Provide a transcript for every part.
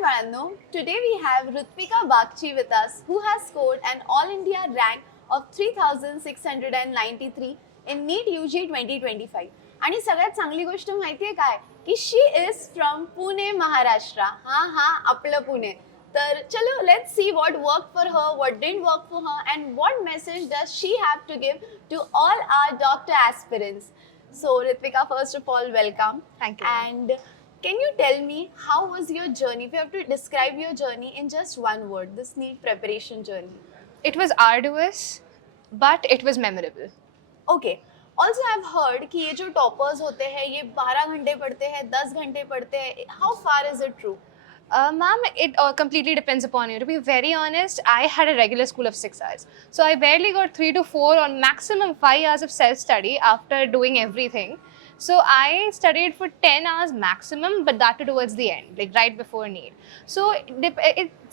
Manu. Today we have Rutvika Bakchi with us, who has scored an All India rank of 3693 in NEET UG 2025. आणि सगळ्यात चांगली गोष्ट माहिती आहे काय की she is from Pune Maharashtra. हा आपलं पुणे. तर चलो let's see what work for her, what didn't work for her and what message does she have to give to all our doctor aspirants. So Ritvika, first of all, welcome. Thank you. And can you tell me how was your journey? If you have to describe your journey in just one word, this NEET preparation journey. It was arduous, but it was memorable. Okay. Also, I've heard कि ये जो toppers होते हैं ये 12 घंटे पढ़ते हैं, 10 घंटे पढ़ते हैं. How far is it true? Ma'am, it completely depends upon you. To be very honest, I had a regular school of 6 hours. So I barely got 3 to 4 or maximum 5 hours of self-study after doing everything. So I studied for 10 hours maximum, but that towards the end, like right before NEET. So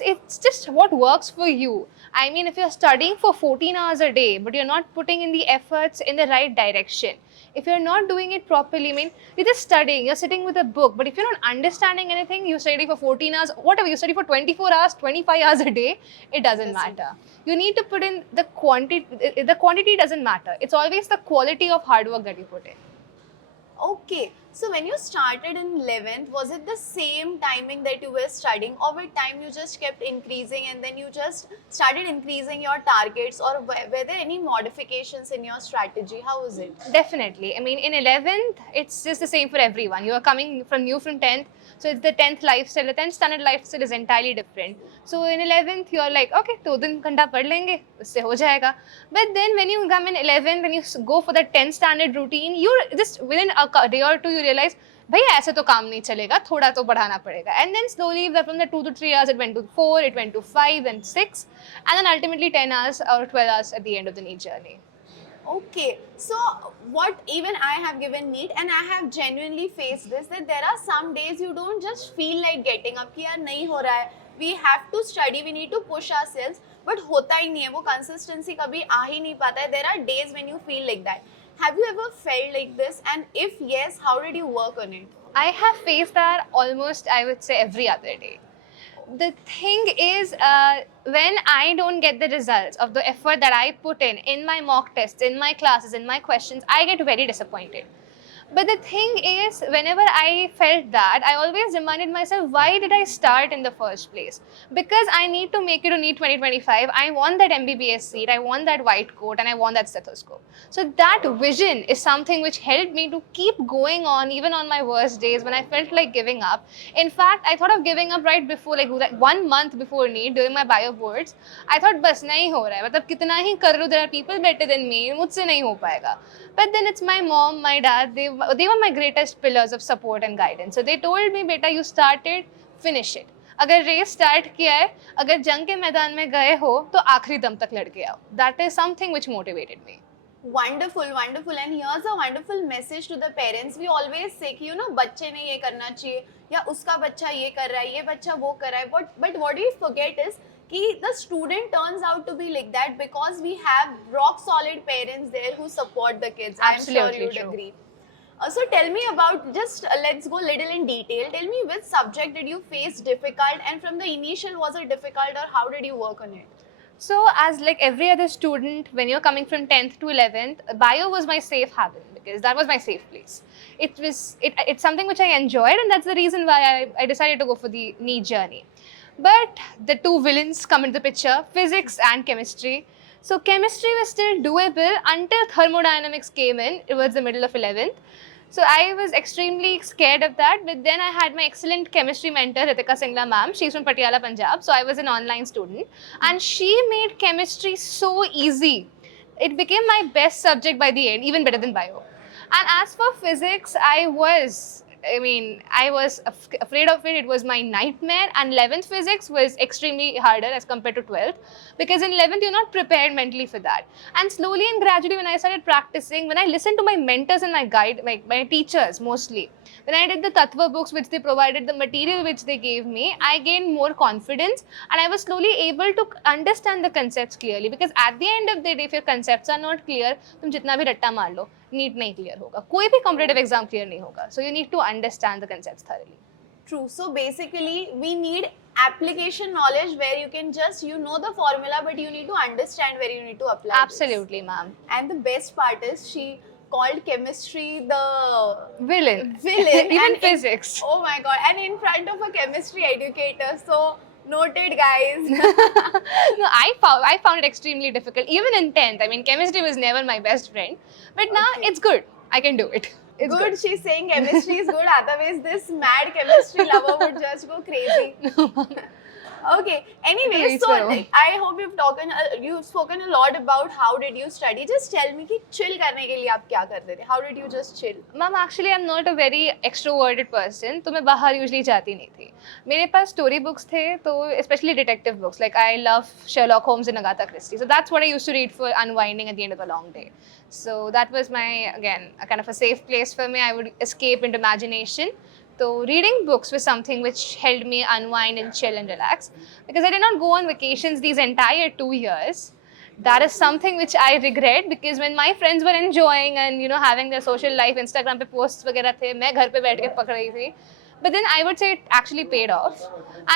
it's just what works for you. I mean, if you're studying for 14 hours a day, but you're not putting in the efforts in the right direction, if you're not doing it properly, I mean, you're just studying, you're sitting with a book, but if you're not understanding anything, you study for 14 hours, whatever, you study for 24 hours, 25 hours a day, it doesn't matter. You need to put in the quantity doesn't matter. It's always the quality of hard work that you put in. Okay, so when you started in 11th, was it the same timing that you were studying, or with time you just kept increasing and then you just started increasing your targets, or were there any modifications in your strategy? How was it? Definitely. I mean, in 11th, it's just the same for everyone. You are coming from new from 10th, so it's the 10th lifestyle. The 10th standard lifestyle is entirely different. So in 11th, you're like, okay, 2 घंटा पढ़ लेंगे, उससे हो जाएगा. But then when you come in 11th and you go for the 10th standard routine, you're just within a day or two you realize, भैया ऐसे तो काम नहीं चलेगा, थोड़ा तो बढ़ाना पड़ेगा. And then slowly from the 2 to 3 hours, it went to 4, it went to 5, then 6, and then ultimately 10 hours or 12 hours at the end of the NEET journey. Okay, so what even I have given NEET and I have genuinely faced this, that there are some days you don't just feel like getting up कि यार नहीं हो रहा है, we have to study, we need to push ourselves, but होता ही नहीं है, वो consistency कभी आ ही नहीं पाता है. There are days when you feel like that. Have you ever felt like this, and if yes, how did you work on it? I have faced that almost, I would say, every other day. The thing is, when I don't get the results of the effort that I put in my mock tests, in my classes, in my questions, I get very disappointed. But the thing is, whenever I felt that, I always reminded myself, why did I start in the first place? Because I need to make it to NEET 2025. I want that MBBS seat, I want that white coat, and I want that stethoscope. So that vision is something which helped me to keep going on, even on my worst days when I felt like giving up. In fact, I thought of giving up right before, like 1 month before NEET, during my bio boards. I thought, बस नहीं हो रहा है, मतलब कितना ही कर लूँ, there are people better than me, मुझसे नहीं हो पाएगा. But then it's my mom, my dad, they were my greatest pillars of support and guidance. So they told me, beta, you started, finish it. अगर race start किया है, अगर जंग के मैदान में गए हो तो आखिरी दम तक लड़ के आओ. That is something which motivated me. Wonderful, wonderful. And here's a wonderful message to the parents. We always say कि बच्चे ने ये करना चाहिए, या उसका बच्चा ये कर रहा है, ये बच्चा वो कर रहा है. But what we forget is कि the student turns out to be like that because we have rock solid parents there who support the kids. Absolutely I'm sure you'd true. agree. So tell me about, just let's go little in detail. Tell me, which subject did you face difficult, and from the initial was it difficult, or how did you work on it? So as like every other student, when you're coming from 10th to 11th, bio was my safe haven because that was my safe place. It's something which I enjoyed, and that's the reason why I decided to go for the NEET journey. But the two villains come into the picture, physics and chemistry. So chemistry was still doable until thermodynamics came in towards the middle of 11th. So I was extremely scared of that, but then I had my excellent chemistry mentor, Ritika Singla ma'am. She's from Patiala, Punjab. So I was an online student, and she made chemistry so easy. It became my best subject by the end, even better than bio. And as for physics, I was afraid of it. It was my nightmare. And 11th physics was extremely harder as compared to 12th, because in 11th you're not prepared mentally for that. And slowly and gradually, when I started practicing, when I listened to my mentors and my teachers mostly, when I did the Tattva books which they provided, the material which they gave me, I gained more confidence, and I was slowly able to understand the concepts clearly. Because at the end of the day, if your concepts are not clear, तुम जितना भी रट्टा मार लो, NEET नहीं clear होगा, कोई भी competitive exam clear नहीं होगा. So you need to understand the concepts thoroughly. True. So basically, we need application knowledge where you can just, you know the formula, but you need to understand where you need to apply this. Absolutely, ma'am. And the best part is she called chemistry the Villain. villain. Even and physics. oh my god! And in front of a chemistry educator. So noted, guys. No, I found it extremely difficult. Even in 10th. I mean, chemistry was never my best friend. But now Okay. it's good. I can do it. It's Good. She's saying chemistry is good. Otherwise, this mad chemistry lover would just go crazy. Okay. Anyway, Very so so. I hope you've spoken a lot about how did you study. Just tell me कि chill करने के लिए आप क्या करते थे? How did you just chill? Mom, actually, I'm not a very extroverted person, तो मैं बाहर usually जाती नहीं थी. मेरे पास story books थे, तो especially detective books. Like I love Sherlock Holmes and Agatha Christie. So that's what I used to read for unwinding at the end of a long day. So that was my, again, a kind of a safe place for me. I would escape into imagination. So reading books was something which helped me unwind and chill and relax. Because I did not go on vacations these entire 2 years. That is something which I regret, because when my friends were enjoying and having their social life, Instagram पे posts वगैरह थे, मैं घर पे बैठ के पक रही थी. But then I would say it actually paid off.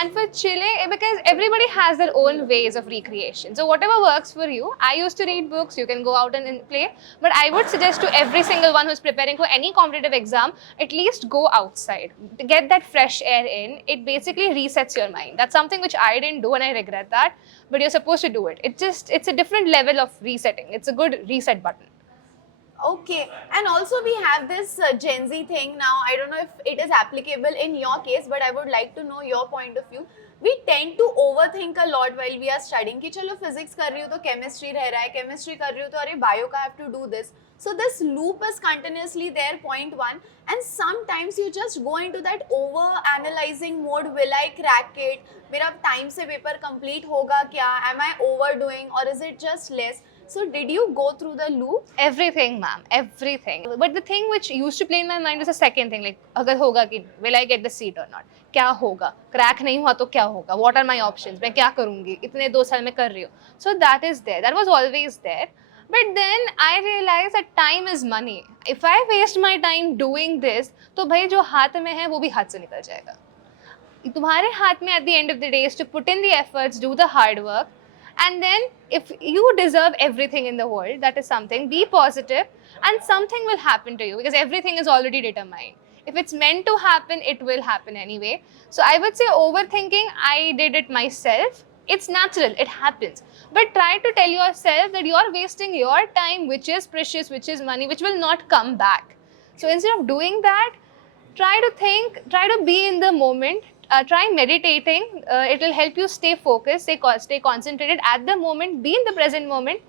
And for chilling, because everybody has their own ways of recreation. So whatever works for you. I used to read books, you can go out and play. But I would suggest to every single one who's preparing for any competitive exam, at least go outside. To get that fresh air in, it basically resets your mind. That's something which I didn't do and I regret that. But you're supposed to do it. It's a different level of resetting. It's a good reset button. Okay, and also we have this Gen Z thing now. I don't know if it is applicable in your case, but I would like to know your point of view. We tend to overthink a lot while we are studying. कि चलो physics कर रही हूँ तो chemistry रह रहा है, chemistry कर रही हूँ तो अरे bio का have to do this. So this loop is continuously there, point one. And sometimes you just go into that over analyzing mode. Will I crack it? मेरा time से paper complete होगा क्या? Am I overdoing or is it just less? So did you go through the loop? Everything, ma'am, everything. But the thing which used to play in my mind was the second thing, like अगर होगा कि will I get the seat or not? क्या होगा? Crack नहीं हुआ तो क्या होगा? What are my options? मैं क्या करूँगी? इतने 2 साल में कर रही हूँ. So that is there. That was always there. But then I realized that time is money. If I waste my time doing this, तो भाई जो हाथ में है वो भी हाथ से निकल जाएगा. तुम्हारे हाथ में at the end of the day is to put in the efforts, do the hard work. And then if you deserve everything in the world, that is something, be positive and something will happen to you, because everything is already determined. If it's meant to happen, it will happen anyway. So I would say overthinking, I did it myself. It's natural, it happens. But try to tell yourself that you're wasting your time, which is precious, which is money, which will not come back. So instead of doing that, try to think, try to be in the moment. Try meditating. It will help you stay focused, stay concentrated at the moment, be in the present moment.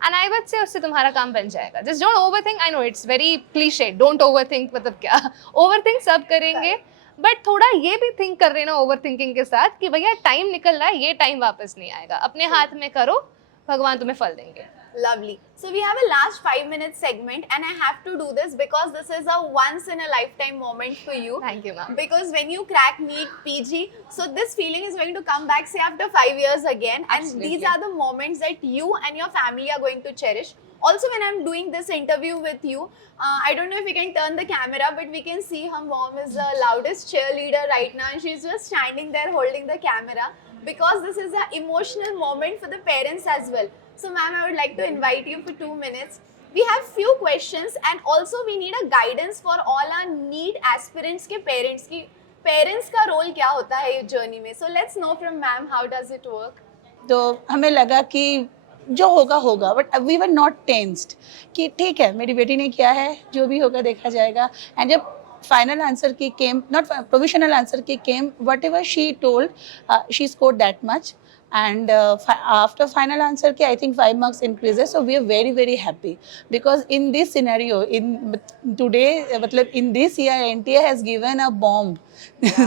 And I would say उससे तुम्हारा काम बन जाएगा. Just don't overthink. I know it's very cliche. Don't overthink. मतलब क्या? Overthink सब करेंगे. But थोड़ा ये भी think कर रहे ना overthinking के साथ कि भैया time निकल रहा है, ये time वापस नहीं आएगा. अपने हाथ में करो, भगवान तुम्हें फल देंगे. Lovely. So we have a last 5-minute segment and I have to do this because this is a once in a lifetime moment for you. Thank you, ma'am. Because when you crack NEET, PG, so this feeling is going to come back say after 5 years again. Absolutely. And these are the moments that you and your family are going to cherish. Also, when I'm doing this interview with you, I don't know if we can turn the camera, but we can see her mom is the loudest cheerleader right now and she's just standing there holding the camera because this is an emotional moment for the parents as well. So ma'am, I would like to invite you for 2 minutes. We have few questions and also we need a guidance for all our NEET aspirants के parents की parents का role क्या होता है ये journey में. So let's know from ma'am how does it work. तो हमें लगा कि जो होगा होगा, but we were not tensed कि ठीक है मेरी बेटी ने किया है, जो भी होगा देखा जाएगा. एंड जब final answer key came, not provisional answer key came, whatever she told she scored that much. And after final answer ki I think 5 marks increases, so we are very very happy because in this scenario in today matlab in this year NTA has given a bomb. Yeah.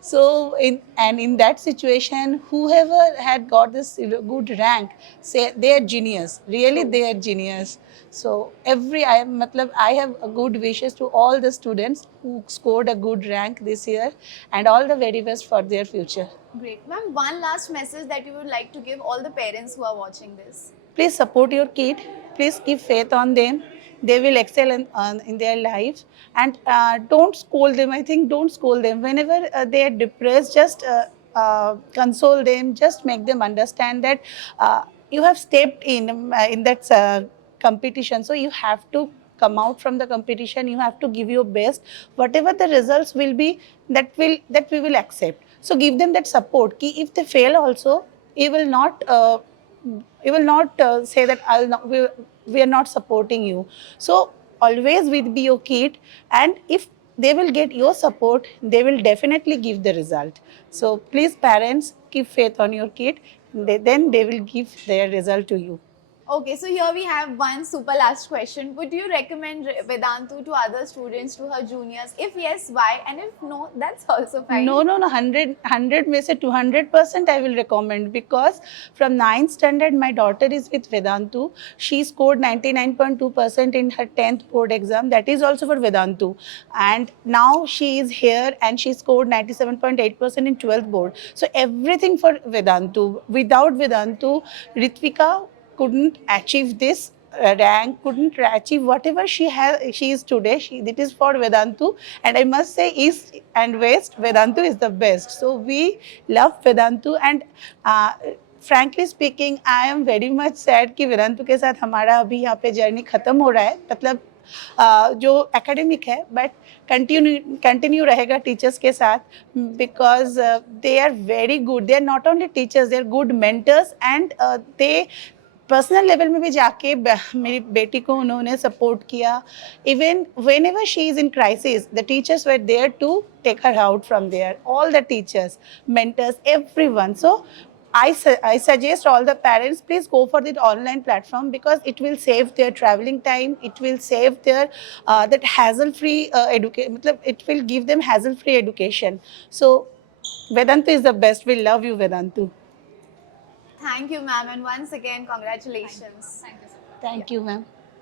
so in that situation whoever had got this good rank, say they are genius, really they are genius. So I have a good wishes to all the students who scored a good rank this year and all the very best for their future. Great. Ma'am, one last message that you would like to give all the parents who are watching this. Please support your kid. Please keep faith on them. they will excel in their lives. And don't scold them. I think don't scold them whenever they are depressed. Just console them, just make them understand that you have stepped in that competition, so you have to come out from the competition, you have to give your best. Whatever the results will be, that we will accept. So give them that support ki if they fail also, you will not say that we are not supporting you. So always with be your kid, and if they will get your support, they will definitely give the result. So please parents, keep faith on your kid. Then they will give their result to you. Okay, so here we have one super last question. Would you recommend Vedantu to other students, to her juniors? If yes, why? And if no, that's also fine. No, 100 में से 200% I will recommend, because from 9th standard my daughter is with Vedantu. She scored 99.2% in her 10th board exam. That is also for Vedantu. And now she is here and she scored 97.8% in 12th board. So everything for Vedantu. Without Vedantu, Ritvika couldn't achieve this rank, couldn't achieve whatever she is today. It is for Vedantu, and I must say east and west Vedantu is the best. So we love Vedantu, and frankly speaking I am very much sad कि वेदांतु के साथ हमारा अभी यहाँ पे journey खत्म हो रहा है. मतलब जो एकेडमिक है बट कंटिन्यू रहेगा टीचर्स के साथ, because they are very good. They are not only teachers, they are good mentors, and they personal level में भी जाके मेरी बेटी को उन्होंने सपोर्ट किया. Even when ever she is in crisis, the teachers were there to take her out from there. All the teachers, mentors, everyone. So I suggest all the parents, please go for the online platform, because it will save their traveling time, it will save their that hassle-free education. It will give them hassle-free education. So Vedantu is the best. We love you, Vedantu. Thank you, ma'am, and once again, congratulations. Thank you so much. Thank you, ma'am.